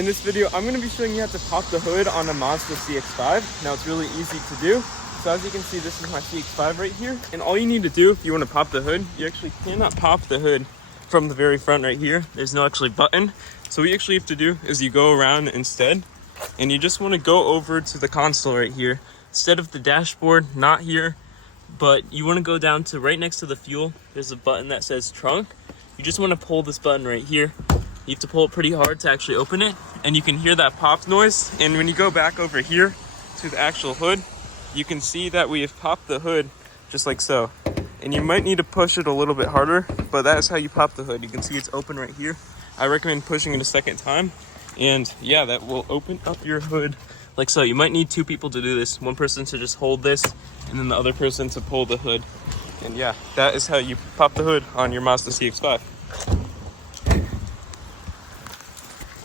In this video, I'm going to be showing you how to pop the hood on a Mazda CX5. Now, it's really easy to do. So as you can see, this is my CX5 right here. And all you need to do if you want to pop the hood, you actually cannot pop the hood from the very front right here. There's no actually button. So what you actually have to do is you go around instead, and you just want to go over to the console right here. Instead of the dashboard, not here, but you want to go down to right next to the fuel. There's a button that says trunk. You just want to pull this button right here. You have to pull it pretty hard to actually open it, and you can hear that pop noise. And when you go back over here to the actual hood, you can see that we have popped the hood just like so. And you might need to push it a little bit harder, but that is how you pop the hood. You can see it's open right here. I recommend pushing it a second time, and yeah, that will open up your hood like so. You might need two people to do this. One person to just hold this, and then the other person to pull the hood. And yeah, that is how you pop the hood on your Mazda CX-5.